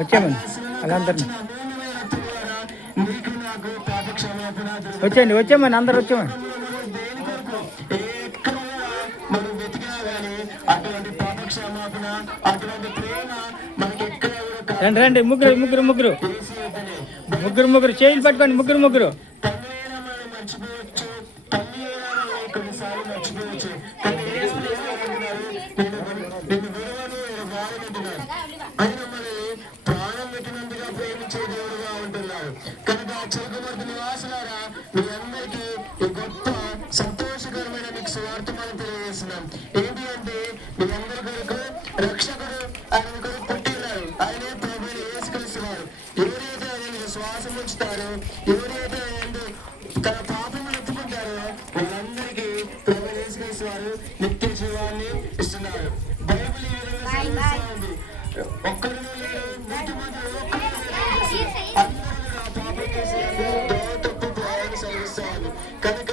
వచ్చామండి వాళ్ళందరినీ వచ్చేయండి వచ్చామని అందరు వచ్చామని రండి రండి ముగ్గురు ముగ్గురు ముగ్గురు ముగ్గురు ముగ్గురు చేతులు పట్టుకోండి ముగ్గురు ముగ్గురు సంతోషకరమైన మీకు స్వార్థమానం తెలియజేస్తున్నాం. ఏంటి అంటే మీ అందరి కొరకు రక్షకుడు ఆయన కొరకు పుట్టినారు. ఆయనే ప్రభువైన యేసుక్రీస్తు వారు. ఎవరైతే ఆయన విశ్వాసం ఉంచుతారో, ఎవరైతే తన పాపములు ఎత్తుకుంటారో వాళ్ళందరికీ ప్రభువైన యేసుక్రీస్తు వారు నిత్య జీవాన్ని ఇస్తున్నారు. బైబిల్ ఈ విధంగా సెలవిస్తుంది. ఒక్కరు లేరు, నీతి మంత్రులు ఒక్కరు లేరు, అందరూ నా పాపం చేసి తప్పు ఆయన సెలవిస్తారు. కనుక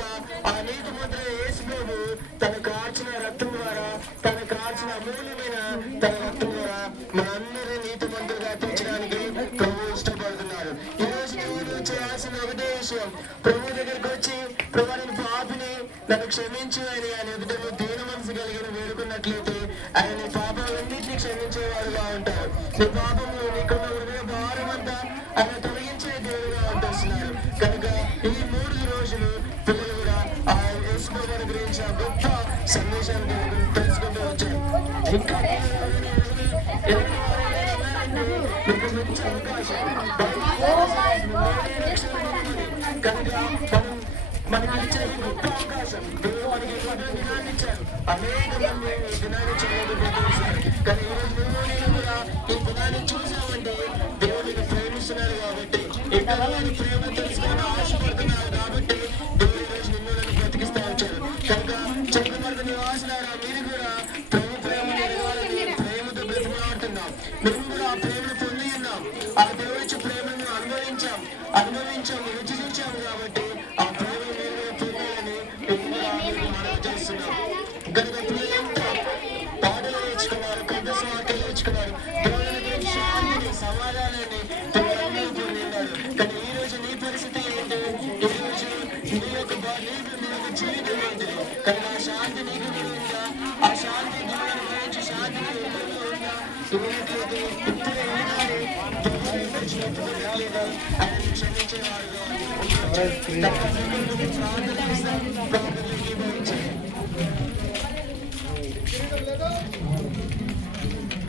ఆ నీతి మంత్రుల యేసు ప్రభు తన కార్చిన రక్తం ద్వారా, తన కార్చిన అమూల్యమైన తన రక్తం ద్వారా మనందరినీ నీతి మంత్రులుగా తీర్చడానికి ప్రభు ఇష్టపడుతున్నారు. ఈ రోజు నువ్వు చేయాల్సిన ఒకటే విషయం, ప్రభు దగ్గరికి వచ్చి ప్రభు నేను పాపిని, నన్ను క్షమించు అని ఆయన ఎదుట దీన మనసు కలిగిన వేడుకున్నట్లయితే ఆయన నీ పాపాలన్నింటినీ క్షమించేవాడుగా ఉంటారు. నీ పాపములు నీకున్న హృదయ భారం అంతా ఆయన తొలగించే దేవుడుగా ఉంటున్నారు. కనుక ఈ 3 రోజులు పిల్లలు కూడా ఆ యేసు ప్రభువుని గురించి ఆ గొప్ప సందేశాన్ని తెలుసుకుంటూ వచ్చారు. ఇంకా మీకు మంచి అవకాశం కనుక మనకి ఇచ్చే గొప్ప అవకాశం దేవుడు మనకి దినాన్ని ఇచ్చారు. అనేక మంది ఈ దినాన్ని చూడబోతున్నారు. కానీ ఈరోజు నేను కూడా ఈ దినాన్ని చూసామంటే దేవుడిని ప్రేమిస్తున్నారు కాబట్టి, ఇంకా వారి ప్రేమ తెలుసుకొని ఆశపడుతున్నారు కాబట్టి దేవుడు ఈరోజు నిన్ను బ్రతికిస్తా వచ్చారు. కనుక చెక్కమర్గ నివాసులారా, మీరు కూడా ప్రభు ప్రేమని ఎదగాలని ప్రేమతో బ్రతిమాడుతున్నాం. మేము కూడా ఆ ప్రేమను పొంది ఉన్నాం. ఆ దేవుడి ప్రేమను అనుభవించాం, రుచి చూచాము కాబట్టి ఆ ప్రేమ మీరు పొందాలని మనం చేస్తున్నాం. కనుక పిల్లలంతా పాటలు నేర్చుకున్నారు, పెద్ద స్వార్థలు నేర్చుకున్నారు, దేవుని గురించి శాంతిని, సమాధానాన్ని పిల్లలందరూ పొందిన్నారు. కానీ ఈ రోజు నీ పరిస్థితి ఏంటి? ఈ రోజు నీ యొక్క జీవితం ఏంటిది? కానీ ఆ శాంతి నీకు ఉందా? ఆ శాంతి దేవుని గురించి శాంతి ఉందా? ఇప్పుడే ఈనాడే దేవుని లేదా ఆయన క్షమించేవాడుగా ప్రార్థన